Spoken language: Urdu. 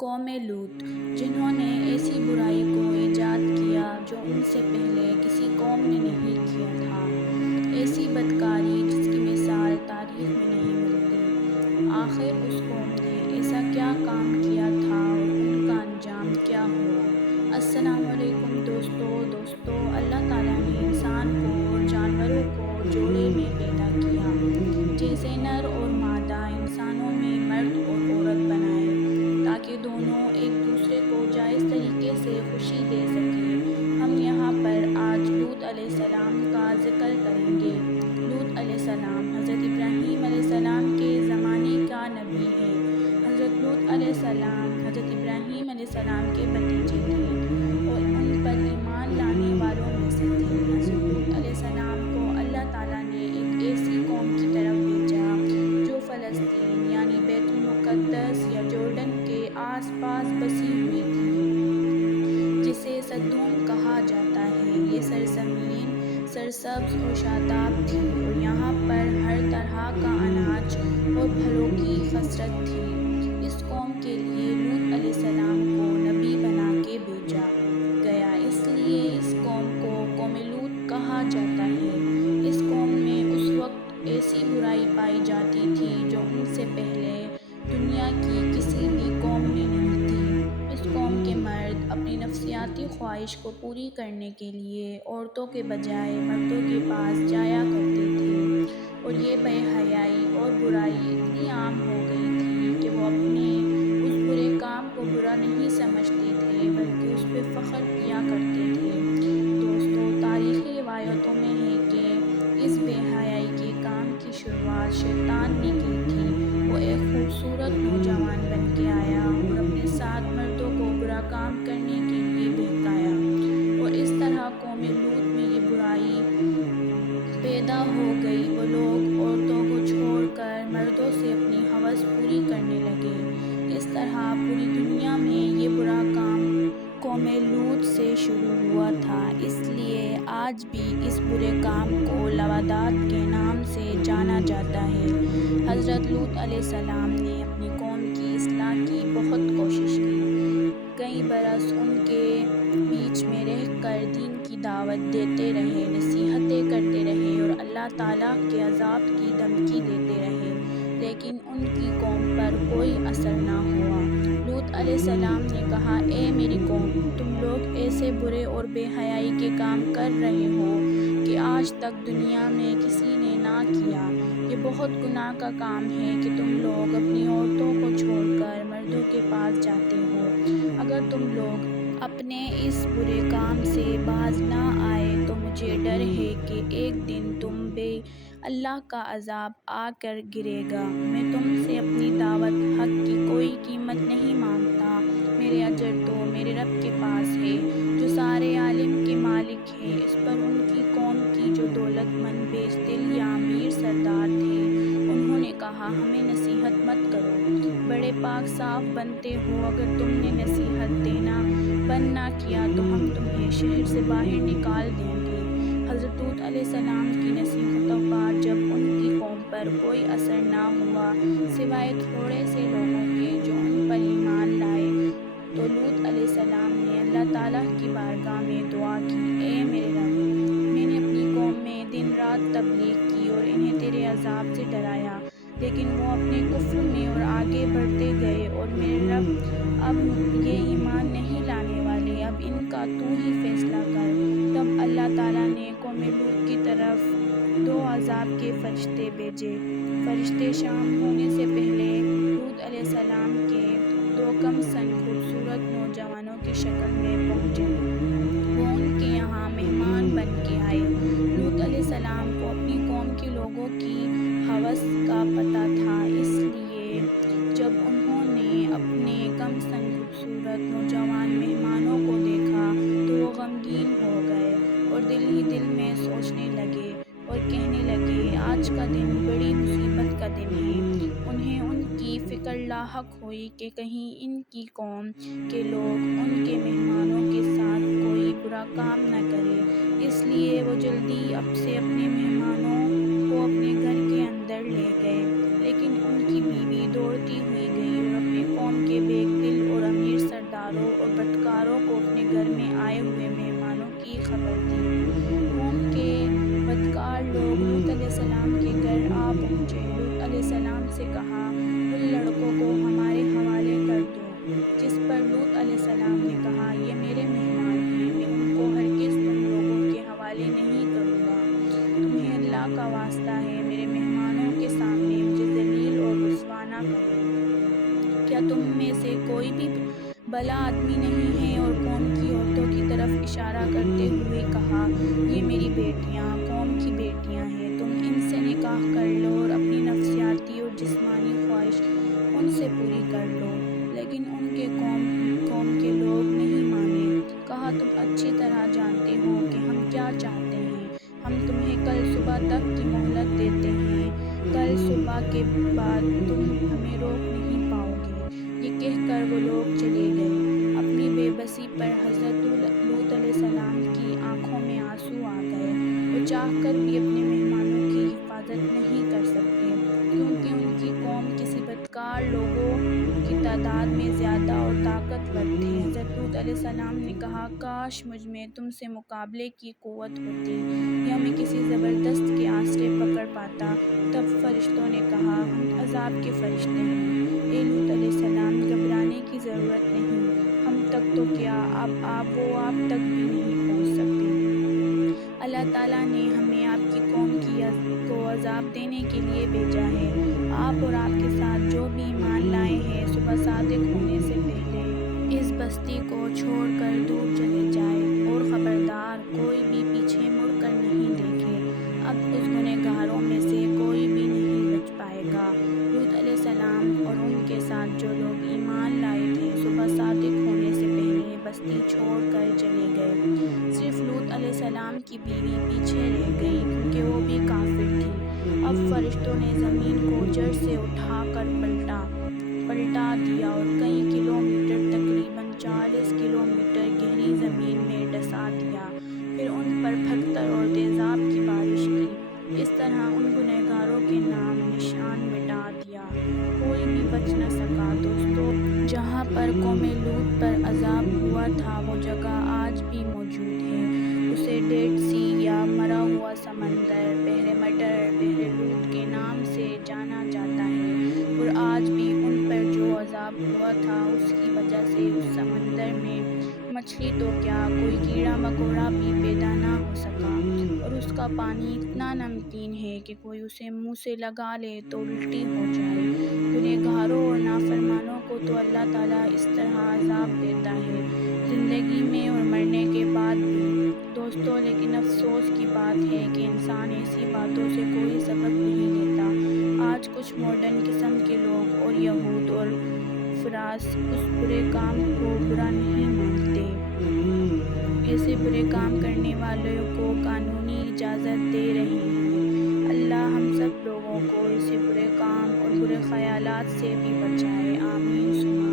قوم لوط، جنہوں نے ایسی برائی کو ایجاد کیا جو ان سے پہلے کسی قوم نے نہیں کیا تھا، ایسی بدکاری جس کی مثال تاریخ میں نہیں ملتی۔ آخر اس قوم نے ایسا کیا کام کیا تھا اور ان کا انجام کیا ہوا؟ السلام علیکم دوستو، اللہ تعالیٰ نے انسان کو اور جانوروں کو جوڑے میں پیدا کیا، جیسے نر اور مادہ انسانوں میں مرد اور عورت بنائے تاکہ دونوں ایک دوسرے کو جائز طریقے سے خوشی دے سکیں۔ ہم یہاں پر آج لوط علیہ السلام کا ذکر کریں گے۔ لوط علیہ السلام حضرت ابراہیم علیہ السلام کے زمانے کا نبی ہے۔ حضرت لوط علیہ السلام حضرت ابراہیم علیہ السلام کے بھتیجے تھے اور ان پر ایمان لانے والوں میں سے تھے۔ حضرت لوط علیہ السلام کو اللہ تعالیٰ نے ایک ایسی قوم کی طرف بھیجا جو فلسطین یعنی بیت المقدس یا جورڈن کے آس پاس بسی ہوئی تھی، جسے سدوم کہا جاتا ہے۔ یہ سرزمین سرسبز اور شاداب تھی اور یہاں پر ہر طرح کا اناج اور پھلوں کی کثرت تھی۔ اس قوم کے لیے لوط علیہ السلام کو نبی بنا کے بھیجا گیا، اس لیے اس قوم کو قوم لوط کہا جاتا ہے۔ اس قوم میں اس وقت ایسی برائی پائی جاتی تھی جو ان سے پہلے دنیا کی کسی بھی قوم میں نہیں تھی۔ اس قوم کے مرد اپنی نفسیاتی خواہش کو پوری کرنے کے لیے عورتوں کے بجائے مردوں کے پاس جایا کرتے تھے، اور یہ بے حیائی اور برائی اتنی عام ہو گئی تھی کہ وہ اپنے اس برے کام کو برا نہیں سمجھتے تھے بلکہ اس پہ فخر کیا کرتے تھے۔ دوستو، تاریخی روایتوں میں ہے کہ اس بے حیائی کے کام کی شروعات شیطان نے کی تھی۔ وہ ایک خوبصورت نوجوان بن کے آیا اور اپنے ساتھ مردوں کو برا کام کرنے کے لیے بہکایا، اور اس طرح قوم لوط میں یہ برائی پیدا ہو گئی۔ وہ لوگ عورتوں کو چھوڑ کر مردوں سے اپنی ہوس پوری کرنے لگے۔ اس طرح پوری دنیا میں یہ برا کام قوم لوط سے شروع ہوا تھا، اس لیے آج بھی اس برے کام کو لواطات کے نام سے جانا جاتا ہے۔ حضرت لوط علیہ السلام نے اپنی قوم کی اصلاح کی بہت کوشش کی۔ کئی برس ان کے بیچ میں رہ کر دین کی دعوت دیتے رہے، نصیحتیں کرتے رہے اور اللہ تعالیٰ کے عذاب کی دھمکی دیتے رہے، لیکن ان کی قوم پر کوئی اثر نہ ہوا۔ لوط علیہ السلام نے کہا، اے میری قوم، تم لوگ ایسے برے اور بے حیائی کے کام کر رہے ہو کہ آج تک دنیا میں کسی نے نہ کیا۔ یہ بہت گناہ کا کام ہے کہ تم لوگ اپنی عورتوں کو چھوڑ کر مردوں کے پاس جاتے ہو۔ اگر تم لوگ اپنے اس برے کام سے باز نہ آئے تو مجھے ڈر ہے کہ ایک دن تم پہ اللہ کا عذاب آ کر گرے گا۔ میں تم سے اپنی دعوت حق کی کوئی قیمت نہیں مانگتا، میرے اجر تو میرے رب کے پاس ہے جو سارے عالم کے مالک ہے۔ اس پر ان کی قوم کی جو دولت مند بیش دل یا امیر سردار تھے، انہوں نے کہا، ہمیں نصیحت مت کرو، بڑے پاک صاف بنتے ہو، اگر تم نے نصیحت دینا بند نہ کیا تو ہم تمہیں شہر سے باہر نکال دیں گے۔ حضرت لوط علیہ السلام کی نصیحتوں کا جب ان کی قوم پر کوئی اثر نہ ہوا سوائے تھوڑے سے لوگوں کے جو ان پر ایمان لائے، تو لوط علیہ السلام نے اللہ تعالیٰ کی بارگاہ میں دعا کی، اے میرے رب، میں نے اپنی قوم میں دن رات تبلیغ کی اور انہیں تیرے عذاب سے ڈرایا، لیکن وہ اپنے کفر میں اور آگے بڑھتے گئے، اور میرے رب اب یہ ایمان نہیں لانے والے، اب ان کا تو ہی فیصلہ کر۔ تب اللہ تعالیٰ نے قوم لوط کی طرف 2 عذاب کے فرشتے بھیجے۔ فرشتے شام ہونے سے پہلے لوط علیہ السلام کے 2 کم سن خوبصورت نوجوانوں کی شکل میں پہنچے۔ وہ ان کے یہاں مہمان بن کے آئے۔ لوط علیہ السلام کو اپنی قوم کے لوگوں کی ہوس کا پتہ تھا، اس لیے جب انہوں نے اپنے کم سن خوبصورت نوجوان مہمانوں کو دیکھا تو وہ غمگین ہو گئے اور دل ہی دل میں سوچنے لگے اور کہنے لگے، آج کا دن بڑی مصیبت کا دن ہے۔ انہیں ان کی فکر لاحق ہوئی کہ کہیں ان کی قوم کے لوگ ان کے مہمانوں کے ساتھ کوئی برا کام نہ کریں، اس لیے وہ جلدی سے اپنے مہمانوں کو اپنے گھر کے اندر لے گئے، لیکن ان کی بیوی دوڑتی ہوئی گئی اور اپنے قوم کے بیک دل اور خبر دی۔ قوم کے بدکار لوگ لوط علیہ السلام کے گھر آ پہنچے۔ لوط علیہ السلام سے کہا، ان لڑکوں کو ہمارے حوالے کر دو، جس پر لوط علیہ السلام نے کہا، یہ میرے مہمان ہیں، میں ان کو ہرگز تم لوگوں کے حوالے نہیں کروں گا۔ تمہیں اللہ کا واسطہ ہے، میرے مہمانوں کے سامنے مجھے ذلیل اور رسوا نہ کرو۔ کیا تم میں سے کوئی بھی بھلا آدمی نہیں ہے؟ اور قوم کی عورتوں کی طرف اشارہ کرتے ہوئے کہا، یہ میری بیٹیاں، قوم کی بیٹیاں ہیں، تم ان سے نکاح کر لو اور اپنی نفسیاتی اور جسمانی خواہش ان سے پوری کر لو۔ لیکن ان کے قوم کے لوگ نہیں مانے۔ کہا، تم اچھی طرح جانتے ہو کہ ہم کیا چاہتے ہیں، ہم تمہیں کل صبح تک کی مہلت دیتے ہیں، کل صبح کے بعد تم ہمیں روک نہیں پاؤ گے۔ یہ کہہ کر وہ لوگ چلے گئے۔ اپنی بے بسی پر حضرت لوط علیہ السلام کی آنکھوں میں آنسو آ گئے۔ وہ چاہ کر بھی اپنے مہمانوں کی حفاظت نہیں کر سکتے، کیونکہ ان کی قوم کسی بدکار لوگوں کی تعداد میں زیادہ اور طاقتور تھی۔ حضرت لوط علیہ السلام نے کہا، کاش مجھ میں تم سے مقابلے کی قوت ہوتی یا میں کسی زبردست کے آسرے پکڑ پاتا۔ تب فرشتوں نے کہا، ہم عذاب کے فرشتے ہیں، اے لوط علیہ السلام، گھبرانے کی ضرورت نہیں، ہم تک تو کیا، وہ آپ تک بھی نہیں پہنچ سکتے۔ اللہ تعالیٰ نے ہمیں آپ کی قوم کو عذاب دینے کے لیے بھیجا ہے۔ آپ اور آپ کے ساتھ جو بھی ایمان لائے ہیں، صبح صادق ہونے سے پہلے اس بستی کو چھوڑ کر دور چلے جائیں، اور خبردار کوئی بھی پیچھے مڑ کر نہیں دیکھے۔ اب اس گنہگاروں میں سے کوئی بھی نہیں بچ پائے گا۔ لوط علیہ السلام اور ان کے ساتھ جو لوگ ایمان لائے تھے، صبح صادق ہونے سے پہلے بستی چھوڑ کر چلے گئے۔ صرف لوط علیہ السلام کی بیوی پیچھے رہ گئی، کیونکہ وہ بھی کافر تھی۔ اب فرشتوں نے زمین کو جڑ سے اٹھا کر پلٹا دیا اور کئی کلومیٹر، تقریباً 40 کلومیٹر گہری زمین میں ڈسا دیا، پھر ان پر پتھر اور تیزاب کی بارش کی۔ اس طرح ان گنہگاروں کے نام نشان مٹا دیا، کوئی بھی بچ نہ سکا۔ دوستو، جہاں پر قوم لوط پر عذاب ہوا تھا، وہ جگہ آج بھی موجود ہے۔ اسے ڈیڈ سی یا مرا ہوا سمندر، بحر مٹر، بحر لوط کے نام سے جانا جاتا ہے، اور آج بھی ان پر جو عذاب ہوا تھا، اس کی وجہ سے اس سمندر میں مچھلی تو کیا، کوئی کیڑا مکوڑا بھی پیدا نہ ہو سکا، اور اس کا پانی اتنا نمکین ہے کہ کوئی اسے منہ سے لگا لے تو الٹی ہو جائے۔ گنہگاروں اور نافرمانوں کو تو اللہ تعالیٰ اس طرح عذاب دیتا ہے، زندگی میں اور مرنے کے بعد بھی۔ دوستو، لیکن افسوس کی بات ہے کہ انسان ایسی باتوں سے کوئی سبق نہیں لیتا۔ آج کچھ ماڈرن قسم کے لوگ اور یہود اور فراس اس برے کام کو برا نہیں مانتے۔ ایسے برے کام کرنے والوں کو قانونی اجازت دے رہے ہیں۔ اللہ ہم سب لوگوں کو ایسے برے کام اور برے خیالات سے بھی بچائے۔ آمین۔